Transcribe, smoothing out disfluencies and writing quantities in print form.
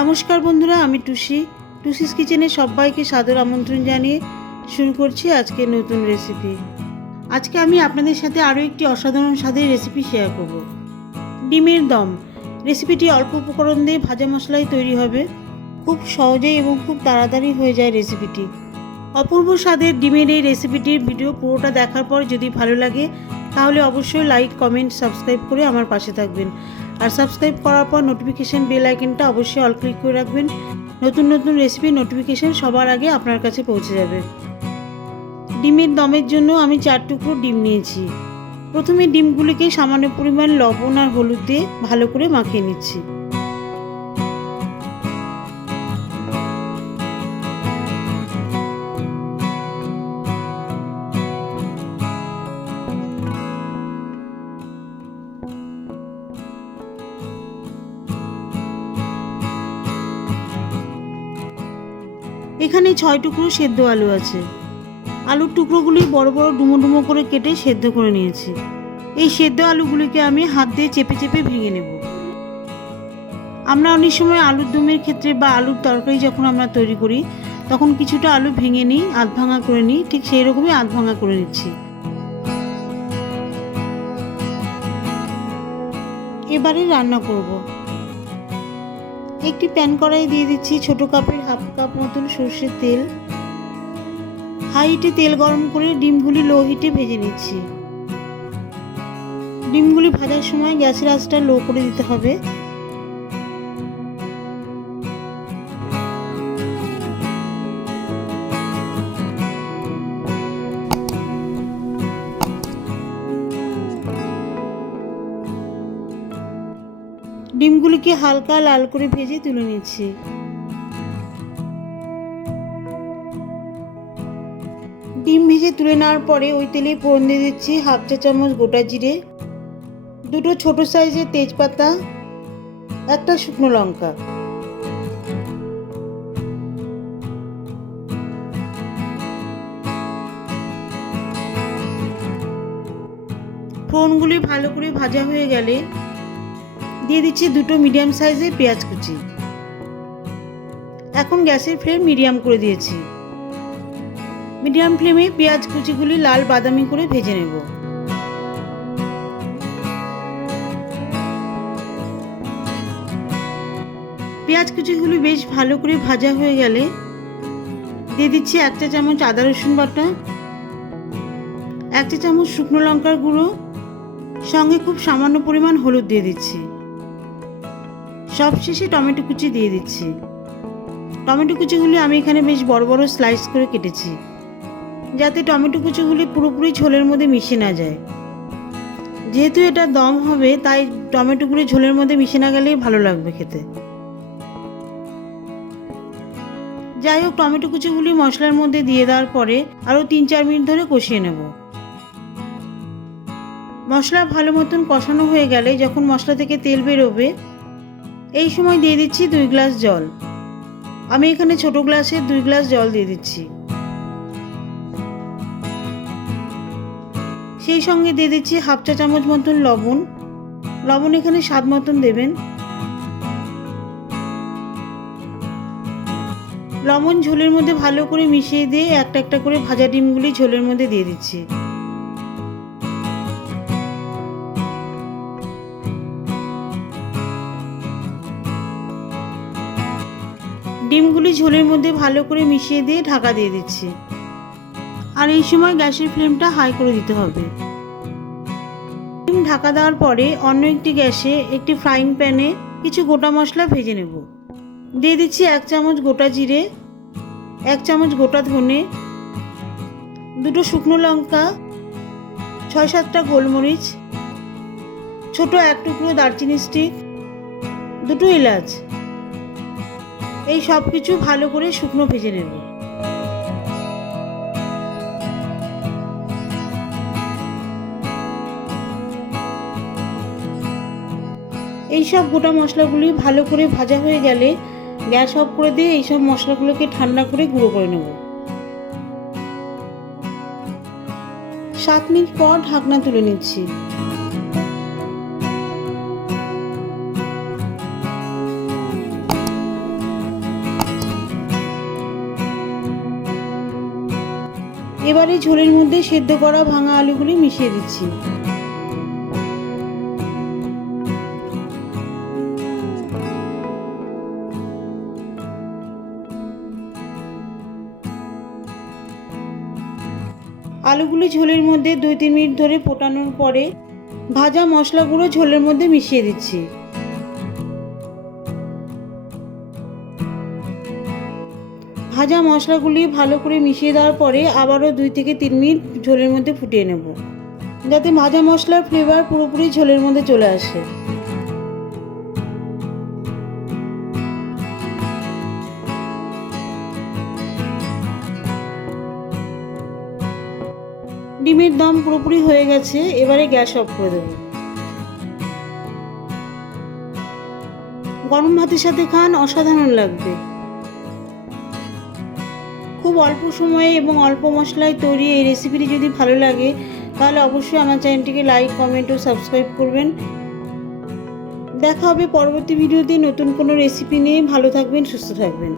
নমস্কার বন্ধুরা, আমি টুসিস কিচেনে সবাইকে সাদর আমন্ত্রণ জানিয়ে শুরু করছি আজকে নতুন রেসিপি। আজকে আমি আপনাদের সাথে আরও একটি অসাধারণ স্বাদের রেসিপি শেয়ার করব। ডিমের দম। রেসিপিটি অল্প উপকরণ দিয়ে ভাজা মশলায় তৈরি হবে। খুব সহজেই এবং খুব তাড়াতাড়ি হয়ে যায় রেসিপিটি। অপূর্ব স্বাদের ডিমের এই রেসিপিটির ভিডিও পুরোটা দেখার পর যদি ভালো লাগে তাহলে অবশ্যই লাইক, কমেন্ট, সাবস্ক্রাইব করে আমার পাশে থাকবেন। আর সাবস্ক্রাইব করার পর নোটিফিকেশান বেল আইকনটা অবশ্যই অল ক্লিক করে রাখবেন। নতুন নতুন রেসিপির নোটিফিকেশান সবার আগে আপনার কাছে পৌঁছে যাবে। ডিমের দমের জন্য আমি 4 টুকরো ডিম নিয়েছি। প্রথমে ডিমগুলিকে সামান্য পরিমাণ লবণ আর হলুদ দিয়ে ভালো করে মাখিয়ে নিচ্ছি। এখানে 6 টুকরো সেদ্ধ আলু আছে। আলুর টুকরোগুলি বড় বড় ডুমো ডুমো করে কেটে সেদ্ধ করে নিয়েছি। এই সেদ্ধ আলুগুলিকে আমি হাত দিয়ে চেপে চেপে ভেঙে নেব। আমরা অনেক সময় আলুর দমের ক্ষেত্রে বা আলুর তরকারি যখন আমরা তৈরি করি তখন কিছুটা আলু ভেঙে নিই, আধ ভাঙা করে নিই। ঠিক সেই রকমই আধ ভাঙা করে নিচ্ছি। এবারে রান্না করব। একটি প্যান কড়াই দিয়ে দিচ্ছি ছোট কাপের হাফ কাপ মতন সর্ষের তেল। হাই হিটে তেল গরম করে ডিমগুলি লো হিটে ভেজে নিচ্ছি। ডিমগুলি ভাজার সময় গ্যাসের আঁচটা লো করে দিতে হবে। ডিমগুলিকে হালকা লাল করে ভেজে তুলে নিচ্ছি। ডিম ভেজে তুলে নেওয়ার পরে ওই তেলে ফোড়ন দিয়ে দিচ্ছি হাফ চা চামচ গোটা জিরে, 2টো ছোট সাইজের তেজপাতা, একটা শুকনো লঙ্কা। ফোড়নগুলি ভালো করে ভাজা হয়ে গেলে দিয়ে দিচ্ছি 2টো মিডিয়াম সাইজের পেঁয়াজ কুচি। এখন গ্যাসের ফ্লেম মিডিয়াম করে দিয়েছি। মিডিয়াম ফ্লেমে পেঁয়াজ কুচিগুলি লাল বাদামি করে ভেজে নেব। পেঁয়াজ কুচিগুলি বেশ ভালো করে ভাজা হয়ে গেলে দিয়ে দিচ্ছি 1 চা চামচ আদা রসুন বাটা, 1 চা চামচ শুকনো লঙ্কার গুঁড়ো, সঙ্গে খুব সামান্য পরিমাণ হলুদ দিয়ে দিচ্ছি। সবশেষে টমেটো কুচি দিয়ে দিচ্ছি। টমেটো কুচিগুলি আমি এখানে বেশ বড় বড় স্লাইস করে কেটেছি, যাতে টমেটো কুচিগুলি পুরোপুরি ঝোলের মধ্যে মিশে না যায়। যেহেতু এটা দম হবে তাই টমেটোগুলি ঝোলের মধ্যে মিশে না গেলেই ভালো লাগবে খেতে। যাই হোক, টমেটো কুচিগুলি মশলার মধ্যে দিয়ে দেওয়ার পরে আরও 3-4 মিনিট ধরে কষিয়ে নেব। মশলা ভালো মতন কষানো হয়ে গেলে যখন মশলা থেকে তেল বেরোবে এই সময় দিয়ে দিচ্ছি 2 গ্লাস জল। আমি এখানে ছোট গ্লাসে 2 গ্লাস জল দিয়ে দিচ্ছি। সেই সঙ্গে দিয়ে দিচ্ছি হাফ চা চামচ মতন লবণ। লবণ এখানে স্বাদ মতন দেবেন। লবণ ঝোলের মধ্যে ভালো করে মিশিয়ে দিয়ে একটা একটা করে ভাজা ডিমগুলি ঝোলের মধ্যে দিয়ে দিচ্ছি। ডিমগুলি ঝোলের মধ্যে ভালো করে মিশিয়ে দিয়ে ঢাকা দিয়ে দিচ্ছি। আর এই সময় গ্যাসের ফ্লেমটা হাই করে দিতে হবে। ডিম ঢাকা দেওয়ার পরে অন্য একটি গ্যাসে একটি ফ্রাইং প্যানে কিছু গোটা মশলা ভেজে নেব। দিয়ে দিচ্ছি 1 চামচ গোটা জিরে, 1 চামচ গোটা ধনে, 2টো শুকনো লঙ্কা, 6-7টা গোলমরিচ, ছোট 1 টুকরো দারচিনি স্টিক, 2টো এলাচ। এই সব কিছু ভালো করে শুকনো ভেজে নেব। এই সব গোটা মশলাগুলি ভালো করে ভাজা হয়ে গেলে গ্যাস অফ করে দিয়ে এই সব মশলাগুলোকে ঠান্ডা করে গুঁড়ো করে নেব। 7 মিনিট পর ঢাকনা তুলে নিচ্ছি। এবারে ঝোলের মধ্যে সেদ্ধ করা ভাঙা আলুগুলি মিশিয়ে দিচ্ছি। আলুগুলি ঝোলের মধ্যে 2-3 মিনিট ধরে ফোটানোর পরে ভাজা মশলাগুলো ঝোলের মধ্যে মিশিয়ে দিচ্ছি। ভাজা মশলাগুলি ভালো করে মিশিয়ে দেওয়ার পরে আবারও 2-3 মিনিট ঝোলের মধ্যে ফুটিয়ে নেব, যাতে ভাজা মশলার ফ্লেভার পুরোপুরি ঝোলের মধ্যে চলে আসে। ডিমের দম পুরোপুরি হয়ে গেছে, এবারে গ্যাস অফ করে দেব। গরম ভাতের সাথে খান, অসাধারণ লাগবে। খুব অল্প সময়ে এবং অল্প মশলায় তৈরি এই রেসিপিটি যদি ভালো লাগে তাহলে অবশ্যই আমার চ্যানেলটিকে লাইক, কমেন্ট ও সাবস্ক্রাইব করবেন। দেখা হবে পরবর্তী ভিডিওতে নতুন কোনো রেসিপি নিয়ে। ভালো থাকবেন, সুস্থ থাকবেন।